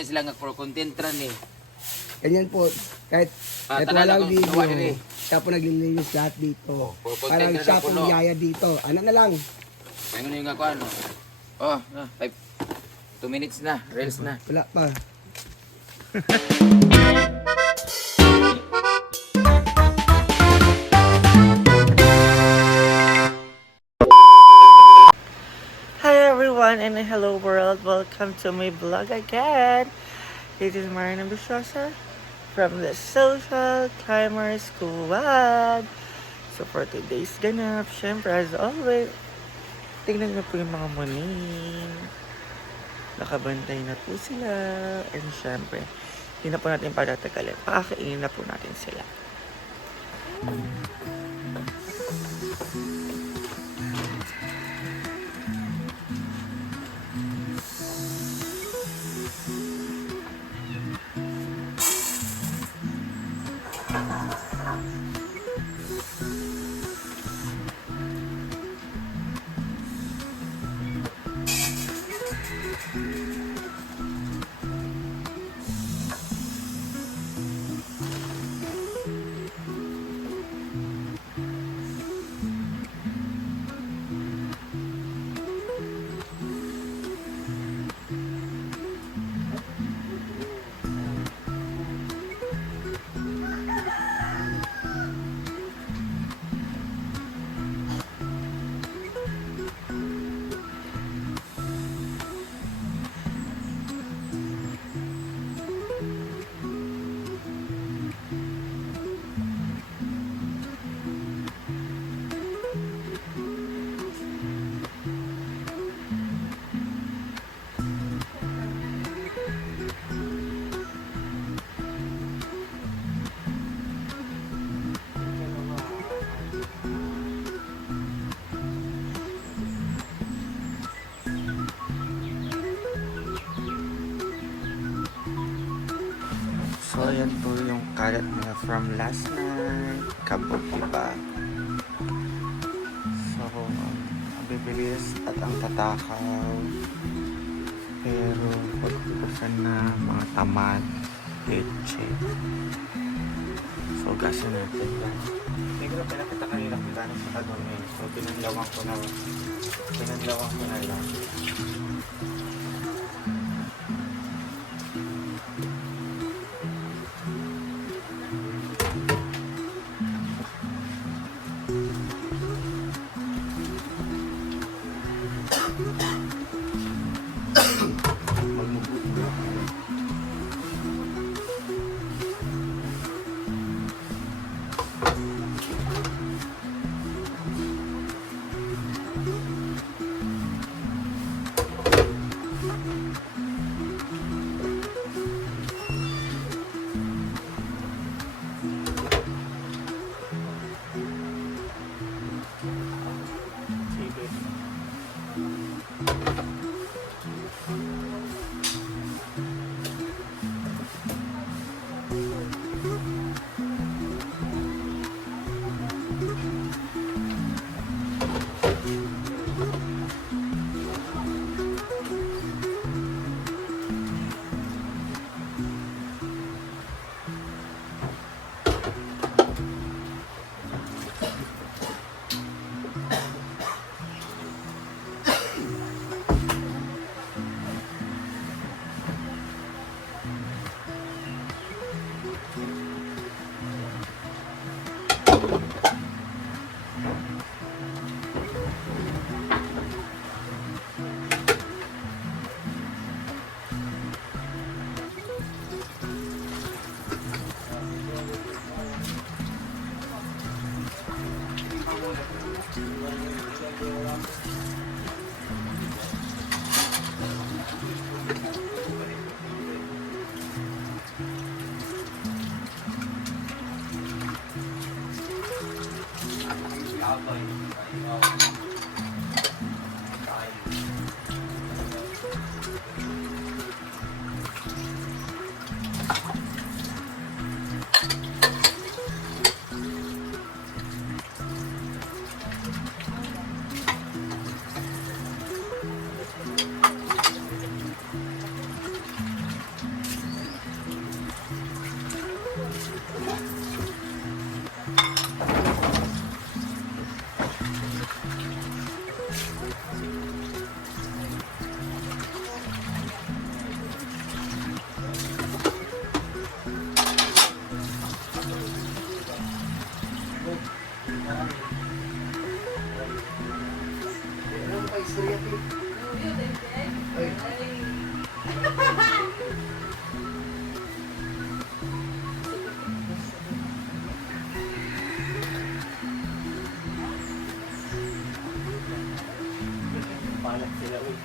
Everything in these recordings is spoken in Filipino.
na sila nga for content ran eh. Ganyan po, kahit walang video, siya po naglilinis lahat dito. Parang siya po yaya dito. Ano na lang? Ngayon yung nga ko ano. Oh, 2 minutes na, reels na. Wala pa. Hi everyone and hello world. Welcome to my vlog again. This is Marina Bishosa from the Social Climber Squad. So for today's ganap, syempre as always, tingnan niyo po yung mga muning. Nakabantay na po sila. And syempre, hindi na po natin patatagalin. Pakakainin na po natin sila. So, yan po yung kalat nila from last night. Kabog, diba? So, ang bibilis at ang tatakaw. Pero, pagpupusan na mga tamad, leche. So, gasin natin yan. Hindi ko na pinakita kanila kung gano'n sa kadumi. So, pinanlawang ko na lang. Good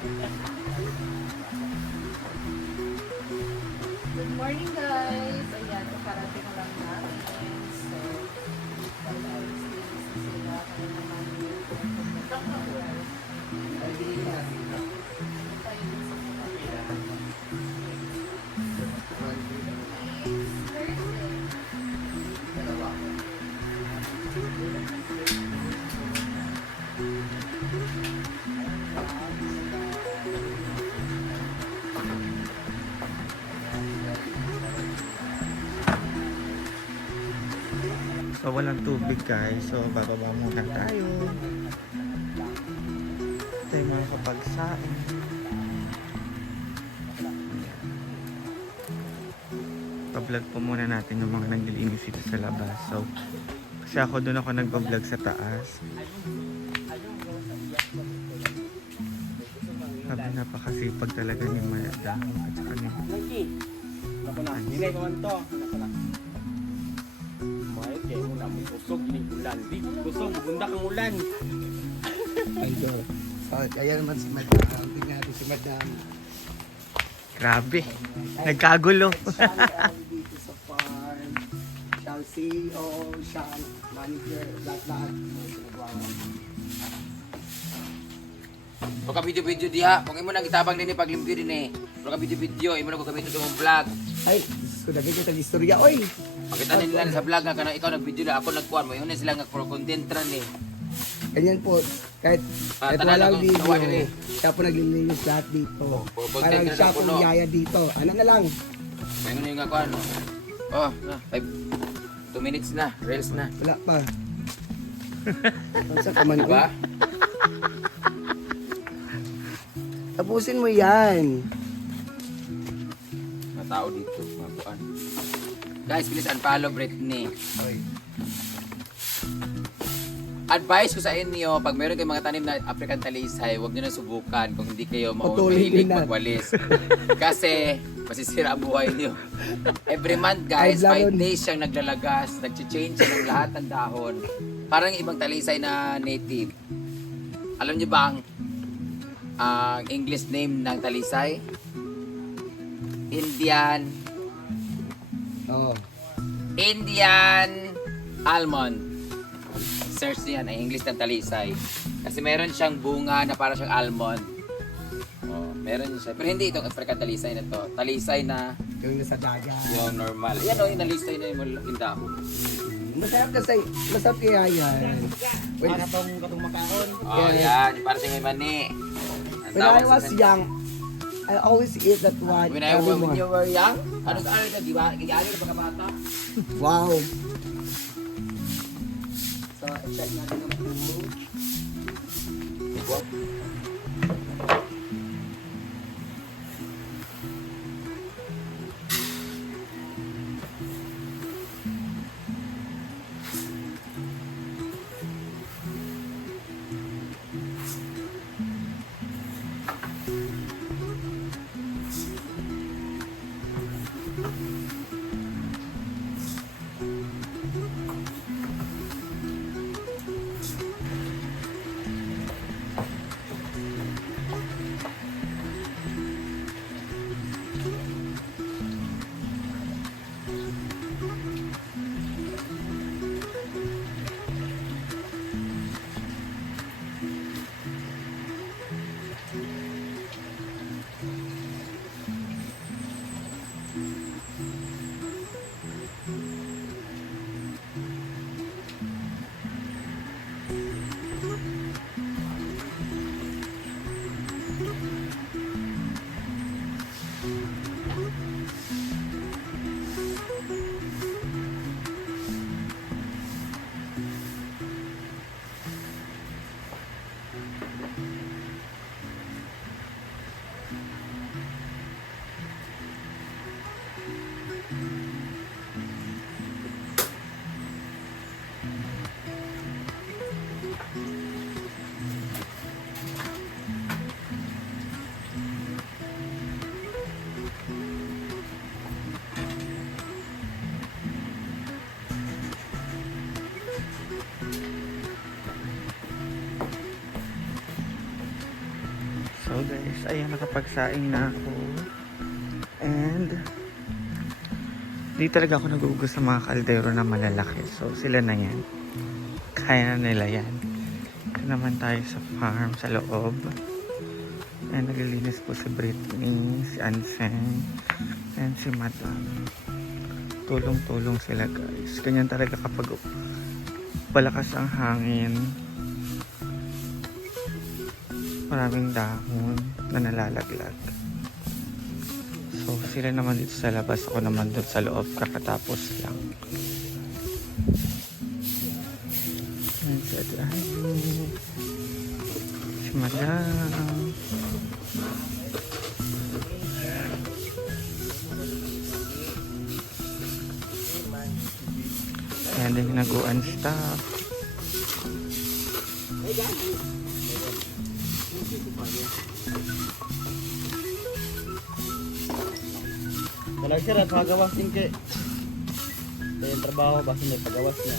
morning guys! Ayan, kakarating lang namin. So, pag-alis din sa sila. Kaya naman yung So walang tubig guys. So bababa muna tayo. Tayo makakapagsain. Pa-vlog po muna natin yung mga naglilinis dito sa labas. So kasi ako doon ako nagpa-vlog sa taas. Sabi napakasipag talaga ni Madam at saka ni Nilay ko man to. May kay mo na kusog ni ulan. Di kusog bunda kang ulan. Idol. Kaya naman si Madam. Tingnan natin si Madam. grabe. Nagkagulo. Siya dito sa farm. Siya ang CEO, siya ang manager, lahat-lahat. Pag ka video-video diha, kung imo nang itabang din paglimpyo din eh. Pag ka video-video, imo na ko gamitin sa mong vlog. Ay, gusto na ganyan tag istorya. Oy! Pakita nila sa vlog nga kanang ikaw nag-video na ako nagkuhan mo. Yun na sila nga for content ran eh. Ganyan po. Kahit tanan walang ako, video, tawa din eh. siya po naglilinis lahat dito. content Parang na siya lang po puno. yaya dito. Ano na lang? Mayroon yung nga kuhan. Oh, 2 minutes na, reels na. Wala pa. Sa kaman ko. Diba? Tapusin mo yan. Mga tao dito, mga kuhan. Guys, please unfollow Britney. Advice ko sa inyo, pag meron kayong mga tanim na African talisay, huwag nyo na subukan kung hindi kayo Patuloy mahilig din na. magwalis. Kasi, masisira ang buhay nyo. Every month guys, Ay, 5 days siyang naglalagas, nag-change siya ng lahat ng dahon. Parang yung ibang talisay na native. Alam nyo ba ang English name ng talisay? Indian Oo. Indian almond. Search niyan ang English ng talisay. Kasi meron siyang bunga na para siyang almond. Oh, meron siya. Pero hindi itong African talisay na to. Talisay na Yung nasa dagat. yung normal. Yan o, yung nalistay na yung malaking dahon. Masarap kasi, masarap kaya yan. When, Katong makaon. Oh, yan. Para sa may mani. Ang when tawag I sa was young, I always eat that one. When I every was when morning. you were young, ano sa araw ka, di ba? Gigari ka pagkabata? Wow. So, check natin ang food. Wow. ayan, nakapagsaing na ako. And di talaga ako nagugugas sa mga kaldero na malalaki. So sila na yan. Kaya na nila yan. Ito naman tayo sa farm, sa loob. And naglilinis po si Britney, si Anseng, and si Madam. Tulong-tulong sila guys. Ganyan talaga kapag palakas ang hangin. Maraming dahon na nalalaglag. So sila naman dito sa labas, ako naman doon sa loob, kakatapos lang. Ayan si Ate Ivy, si Madam. Ayan din hinaguan staff. Walang sir at pagawas din kay. Sa yung trabaho, basta may pagawas niya.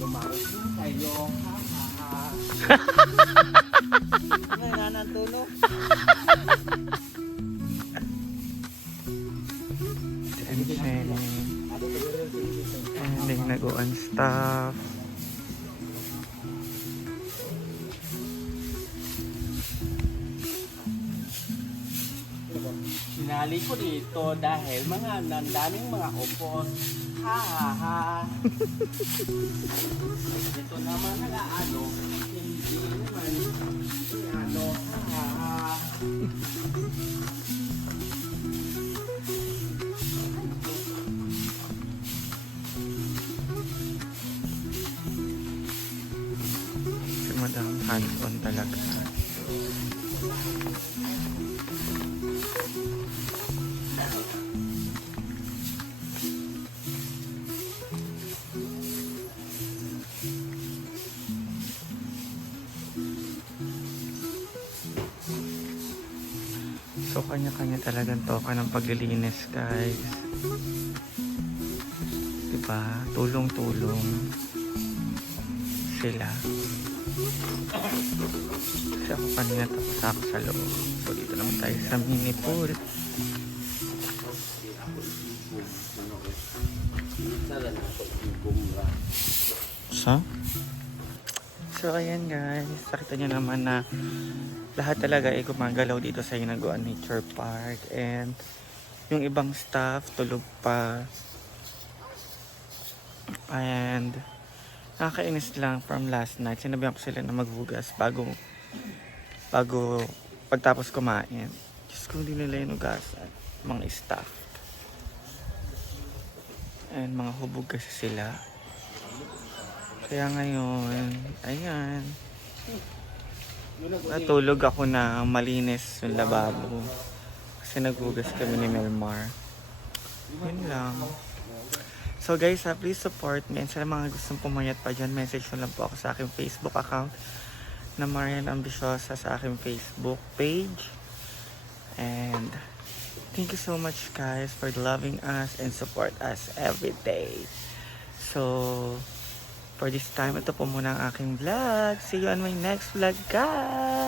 Lumaros mo kayo. Ano yung nanantuno? Ayan din hinaguan staff. Sinali ko dito dahil daming mga upos. Ha ha ha. Ito naman ano, hindi naman ano, ha ha ha. Si Madam hands-on talaga. So kanya-kanya talagang toka ng paglilinis guys. Diba? Tulong-tulong sila. Kasi ako kanina tapos ako sa loob. So dito naman tayo sa mini pool. So ayan guys, nakita nyo naman na lahat talaga ay gumagalaw dito sa Hinaguan Nature Park, and yung ibang staff tulog pa, and nakakainis lang from last night. Sinabihan ko sila na maghugas bago pagtapos kumain. Diyos ko, hindi nila inugasan mga staff, and mga hubog kasi sila. Kaya ngayon, ayan, natulog ako na malinis yung lababo kasi naghugas kami ni Melmar. Yun lang. So guys, please support me, and sa mga gustong pumayat pa dyan, message nyo lang po ako sa aking Facebook account na Marian Ambiciosa, sa aking Facebook page. And thank you so much guys for loving us and support us every day. So for this time, ito po muna ang aking vlog. See you on my next vlog guys!